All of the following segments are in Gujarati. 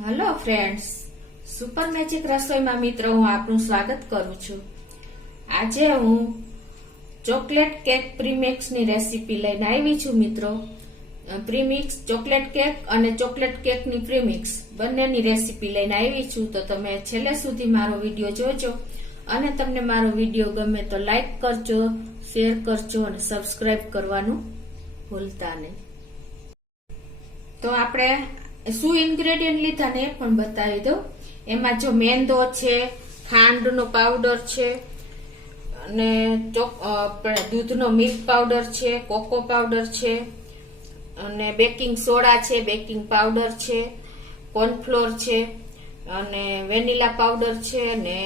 હેલો ફ્રેન્ડ્સ, સુપર મેજિક રસોઈમાં મિત્રો હું આપનું સ્વાગત કરું છું। આજે હું ચોકલેટ કેક પ્રીમિક્સની રેસીપી લઈને આવી છું મિત્રો। પ્રીમિક્સ ચોકલેટ કેક અને ચોકલેટ કેકની પ્રીમિક્સ બંનેની રેસીપી લઈને આવી છું, તો તમે છેલ્લે સુધી મારો વિડીયો જોજો અને તમને મારો વિડીયો ગમે તો લાઈક કરજો, શેર કરજો અને સબસ્ક્રાઇબ કરવાનું ભૂલતા નહીં। તો આપણે શું ઇન્ગ્રેડિયન્ટ લીધા ને એ પણ બતાવી દઉં। એમાં જો મેંદો છે, ખાંડનો પાવડર છે અને દૂધનો મિલ્ક પાવડર છે, કોકો પાવડર છે અને બેકિંગ સોડા છે, બેકિંગ પાવડર છે, કોર્નફ્લોર છે અને વેનીલા પાવડર છે અને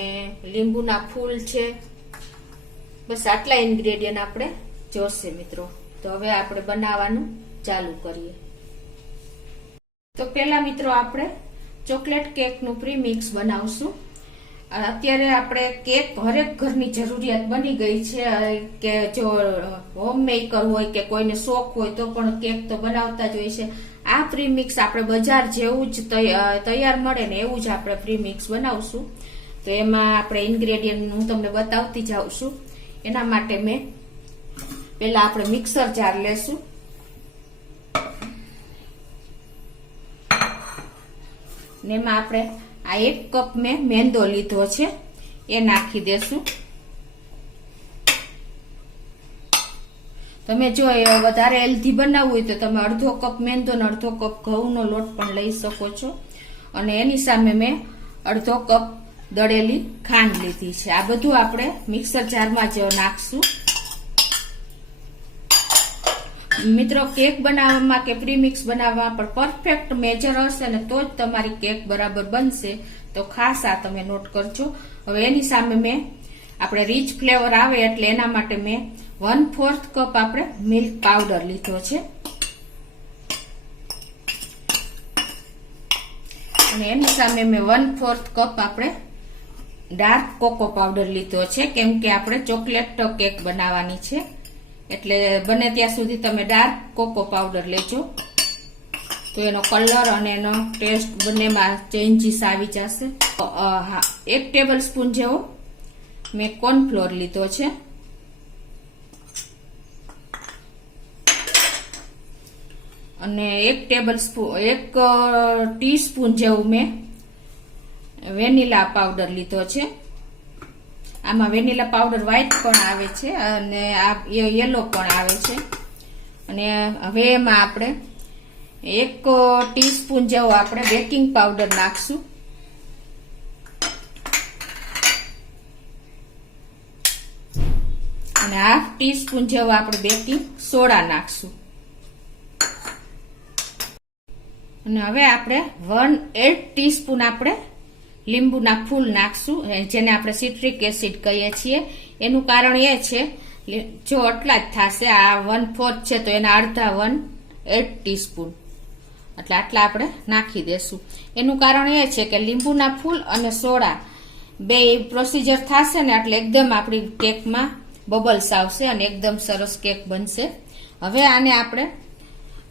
લીંબુના ફૂલ છે। બસ આટલા ઇન્ગ્રેડિયન્ટ આપણે જોશે મિત્રો। તો હવે આપણે બનાવવાનું ચાલુ કરીએ। તો પેલા મિત્રો આપણે ચોકલેટ કેકનું પ્રીમિક્સ બનાવશું। અત્યારે આપણે કેક હરેક ઘરની જરૂરિયાત બની ગઈ છે કે જો હોમ મેકર હોય કે કોઈને શોખ હોય તો પણ કેક તો બનાવતા જ હોય છે। આ પ્રીમિક્સ આપણે બજાર જેવું જ તૈયાર મળે ને એવું જ આપણે પ્રીમિક્સ બનાવશું। તો એમાં આપણે ઇન્ગ્રેડિયન્ટ હું તમને બતાવતી જાઉં છું। એના માટે મેં પેલા આપણે મિક્સર જાર લેશું। ને એમાં આપણે આ 1 કપ મેં મેંદો લીધો છે એ નાખી દેશું। તમે જો વધારે હેલ્ધી બનાવવું હોય તો તમે અડધો કપ મેંદો ને અડધો કપ ઘઉંનો લોટ પણ લઈ શકો છો। અને એની સામે મેં અડધો કપ દળેલી ખાંડ લીધી છે। આ બધું આપણે મિક્સર જારમાં જ નાખશું। મિત્રો કેક બનાવવામાં કે પ્રીમિક્સ બનાવવામાં પણ પરફેક્ટ મેજર હશે ને તો જ તમારી કેક બરાબર બનશે। તો ખાસ આ તમે નોટ કરજો। હવે એની સામે મેં આપણે રીચ ફ્લેવર આવે એટલે એના માટે મેં 1/4 કપ આપણે મિલ્ક પાવડર લીધો છે અને એની સામે મેં 1/4 કપ આપણે ડાર્ક કોકો પાવડર લીધો છે, કેમ કે આપણે ચોકલેટ કેક બનાવવાની છે એટલે બને ત્યાં સુધી તમે ડાર્ક કોકો પાવડર લેજો, તો એનો કલર અને એનો ટેસ્ટ બંનેમાં ચેન્જીસ આવી જશે। 1 ટેબલ સ્પૂન જેવો મેં કોર્નફ્લોર લીધો છે અને 1 ટીસ્પૂન જેવું મેં વેનીલા પાવડર લીધો છે। આમાં વેનીલા પાવડર વ્હાઈટ પણ આવે છે અને આ યલો પણ આવે છે। અને હવે એમાં આપણે 1 ટીસ્પૂન જેવો આપણે બેકિંગ પાવડર નાખશું અને 1/2 ટીસ્પૂન જેવો આપણે બેકિંગ સોડા નાખશું અને હવે આપણે 1/8 ટીસ્પૂન આપણે લીંબુના ફૂલ નાખશું, જેને આપણે સિટ્રિક એસિડ કહીએ છીએ। એનું કારણ એ છે જો આટલા જ થશે, આ 1/4 છે તો એના અડધા 1/8 ટીસ્પૂન એટલે આટલા આપણે નાખી દેશું। એનું કારણ એ છે કે લીંબુના ફૂલ અને સોડા બે પ્રોસીજર થશે ને એટલે એકદમ આપણી કેકમાં બબલ્સ આવશે અને એકદમ સરસ કેક બનશે। હવે આને આપણે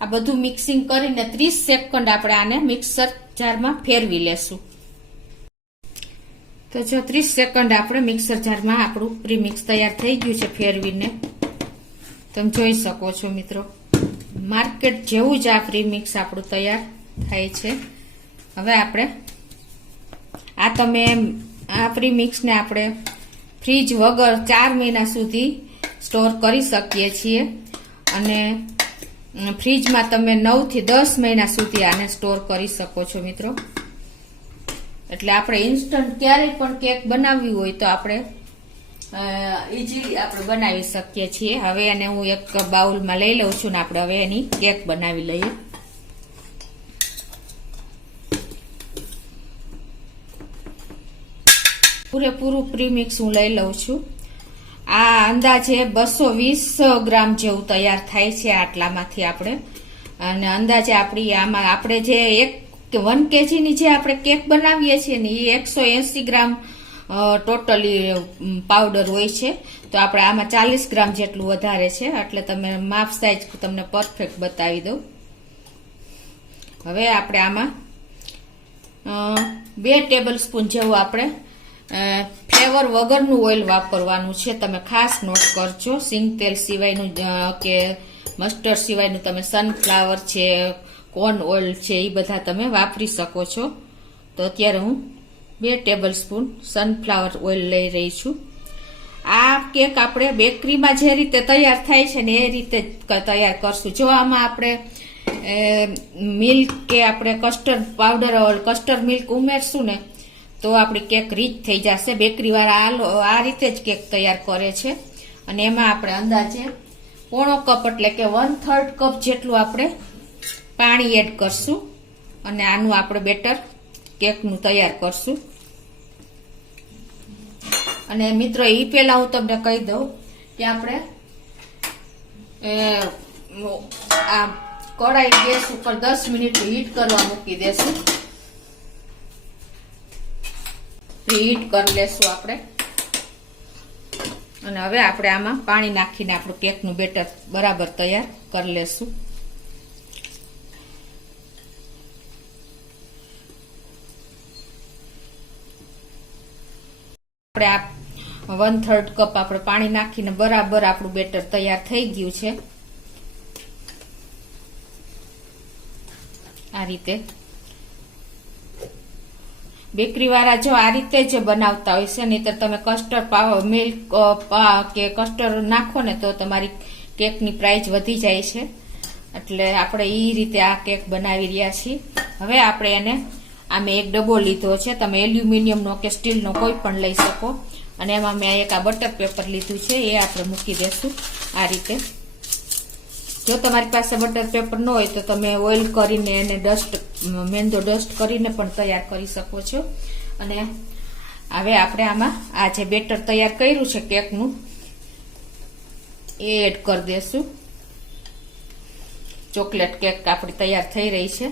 આ બધું મિક્સિંગ કરીને 30 સેકન્ડ આપણે આને મિક્સર જારમાં ફેરવી લેશું। તો જો 30 સેકન્ડ આપણે મિક્સર જારમાં આપણું પ્રીમિક્સ તૈયાર થઈ ગયું છે ફેરવીને, તમે જોઈ શકો છો મિત્રો। માર્કેટ જેવું જ આ પ્રીમિક્સ આપણું તૈયાર થાય છે। હવે આપણે આ પ્રીમિક્સને આપણે ફ્રીજ વગર 4 મહિના સુધી સ્ટોર કરી શકીએ છીએ અને ફ્રીજમાં તમે 9 થી 10 મહિના સુધી આને સ્ટોર કરી શકો છો મિત્રો। એટલે આપણે ઇન્સ્ટન્ટ ક્યારેય પણ કેક બનાવવી હોય તો આપણે ઈઝીલી આપણે બનાવી શકીએ છીએ। હવે એને હું એક બાઉલમાં લઈ લઉં છું ને આપણે હવે એની કેક બનાવી લઈએ। પૂરેપૂરું પ્રીમિક્સ હું લઈ લઉં છું। આ અંદાજે 220 ગ્રામ જેવું તૈયાર થાય છે આટલામાંથી આપણે, અને અંદાજે આમાં આપણે જે 1 kgની જે આપણે કેક બનાવીએ છીએ ને એ 180 ગ્રામ ટોટલી પાવડર હોય છે, તો આપણે આમાં 40 ગ્રામ જેટલું વધારે છે એટલે તમે માપ સાઈઝ તમને પરફેક્ટ બતાવી દઉં। હવે આપણે આમાં 2 ટેબલ સ્પૂન જેવું આપણે ફ્લેવર વગરનું ઓઇલ વાપરવાનું છે. તમે ખાસ નોટ કરજો. સિંગ તેલ સિવાયનું કે મસ્ટર્ડ સિવાયનું તમે સનફ્લાવર છે, કોર્ન ઓઇલ છે, એ બધા તમે વાપરી શકો છો. તો અત્યારે હું 2 ટેબલ સ્પૂન સનફ્લાવર ઓઇલ લઈ રહી છું. આ કેક આપણે બેકરીમાં જે રીતે તૈયાર થાય છે ને એ રીતે તૈયાર કરશું. જો આમાં આપણે મિલ્ક કે આપણે કસ્ટર્ડ પાવડર કસ્ટર્ડ મિલ્ક ઉમેરશું ને તો આપણી કેક રીચ થઈ જશે. બેકરીવાળા આ રીતે જ કેક તૈયાર કરે છે. અને એમાં આપણે અંદાજે 1/4 કપ એટલે કે 1/3 કપ જેટલું આપણે પાણી એડ કરશું અને આનું આપણે બેટર કેકનું તૈયાર કરશું. અને મિત્રો એ પહેલા હું તમને કહી દઉં કે આપણે આ કઢાઈ ગેસ ઉપર 10 મિનિટ હીટ કરવા મૂકી દેશું. હીટ કરી લેશું આપણે. અને હવે આપણે આમાં પાણી નાખીને આપણું કેકનું બેટર બરાબર તૈયાર કરી લેશું. આપણે આ 1/3 કપ આપણે પાણી નાખીને બરાબર આપણું બેટર તૈયાર થઈ ગયું છે. આ રીતે બેકરી વાળા જો આ રીતે જ બનાવતા હોય છે. નહીતર તમે કસ્ટર્ડ મિલ્ક કે કસ્ટર્ડ નાખો ને તો તમારી કેકની પ્રાઇસ વધી જાય છે. એટલે આપણે એ રીતે આ કેક બનાવી રહ્યા છીએ. હવે આપણે એને મેં એક ડબ્બો લીધો છે. તમે એલ્યુમિનિયમનો કે સ્ટીલનો કોઈ પણ લઈ શકો. અને એમાં મેં એક આ બટર પેપર લીધું છે, એ આપણે મૂકી દેશું આ રીતે. જો તમારી પાસે બટર પેપર ન હોય તો તમે ઓઇલ કરીને એને મેંદો ડસ્ટ કરીને પણ તૈયાર કરી શકો છો. અને હવે આપણે આમાં આ જે બેટર તૈયાર કર્યું છે કેકનું એ એડ કરી દેશું. ચોકલેટ કેક આપણી તૈયાર થઈ રહી છે.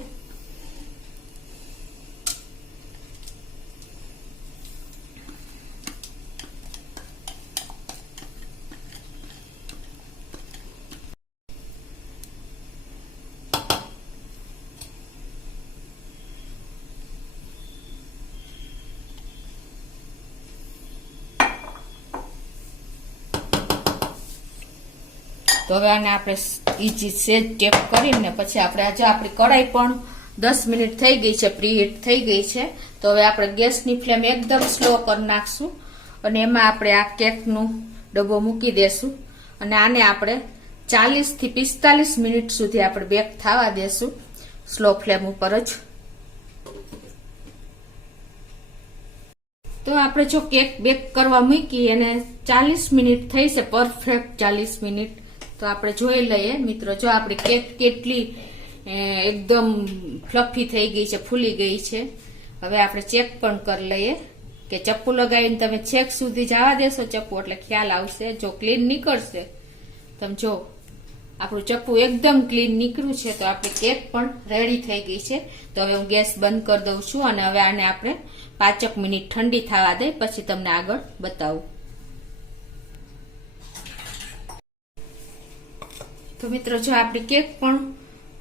તો હવે આને આપણે ઈજી સેજ ટેપ કરીને પછી આપણે આજે આપણી કઢાઈ પણ 10 મિનિટ થઈ ગઈ છે, પ્રીહીટ થઈ ગઈ છે. તો હવે આપણે ગેસની ફ્લેમ એકદમ સ્લો કરી નાખશું અને એમાં આપણે આ કેકનું ડબ્બો મૂકી દેશું અને આને આપણે 40 થી 45 મિનિટ સુધી આપણે બેક થવા દેશું સ્લો ફ્લેમ ઉપર જ. તો આપણે જો કેક બેક કરવા મૂકી અને 40 મિનિટ થઈ છે, પરફેક્ટ 40 મિનિટ. તો આપણે જોઈ લઈએ મિત્રો, જો આપણી કેક કેટલી એકદમ ફ્લફી થઈ ગઈ છે, ફૂલી ગઈ છે. હવે આપણે ચેક પણ કરી લઈએ કે ચપ્પુ લગાવીને તમે છેક સુધી જવા દેશો ચપ્પુ એટલે ખ્યાલ આવશે. જો ક્લીન નીકળશે, તમે જો આપણું ચપ્પુ એકદમ ક્લીન નીકળ્યું છે તો આપણી કેક પણ રેડી થઈ ગઈ છે. તો હવે હું ગેસ બંધ કરી દઉં છું અને હવે આને આપણે 5 મિનિટ ઠંડી થવા દે પછી તમને આગળ બતાવું. તો મિત્રો જો આપણી કેક પણ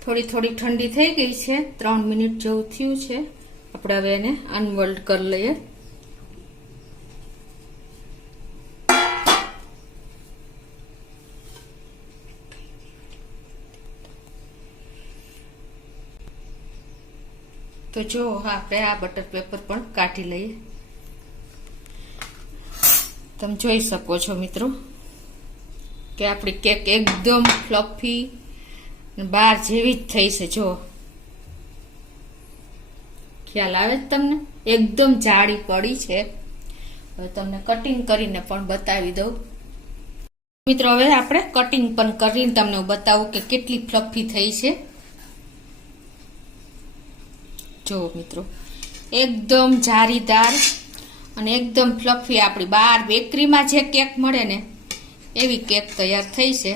થોડી ઠંડી થઈ ગઈ છે, 3 મિનિટ જેવું થયું છે. આપણે હવે એને અનવોલ્ડ કરી લઈએ. તો જો આપણે આ બટર પેપર પણ કાઢી લઈએ. તમે જોઈ શકો છો મિત્રો કે આપણી કેક એકદમ ફ્લફી બહાર જેવી જ થઈ છે. જો ખ્યાલ આવે છે તમને, એકદમ જાડી પડી છે. હવે તમને કટિંગ કરીને પણ બતાવી દઉં મિત્રો. હવે આપણે કટિંગ પણ કરીને તમને બતાવું કે કેટલી ફ્લફી થઈ છે. જો મિત્રો એકદમ જારીદાર અને એકદમ ફ્લફી આપણી બહાર બેકરીમાં જે કેક મળે ને એવી કેક તૈયાર થઈ છે.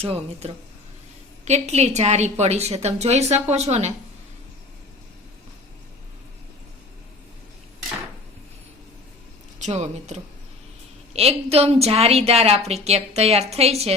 જો મિત્રો કેટલી જારી પડી છે, તમે જોઈ શકો છો ને. જો મિત્રો એકદમ જારીદાર આપણી કેક તૈયાર થઈ છે.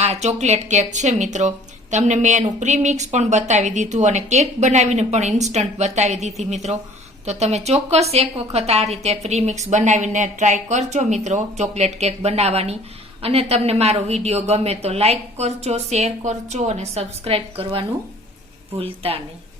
આ ચોકલેટ કેક છે મિત્રો. તમને મેં એનું પ્રીમિક્સ પણ બતાવી દીધું અને કેક બનાવીને પણ ઇન્સ્ટન્ટ બતાવી દીધી મિત્રો. તો તમે ચોક્કસ એક વખત આ રીતે પ્રીમિક્સ બનાવીને ટ્રાય કરજો મિત્રો, ચોકલેટ કેક બનાવવાની. અને તમને મારો વિડીયો ગમે તો લાઈક કરજો, શેર કરજો અને સબસ્ક્રાઈબ કરવાનું ભૂલતા નહીં.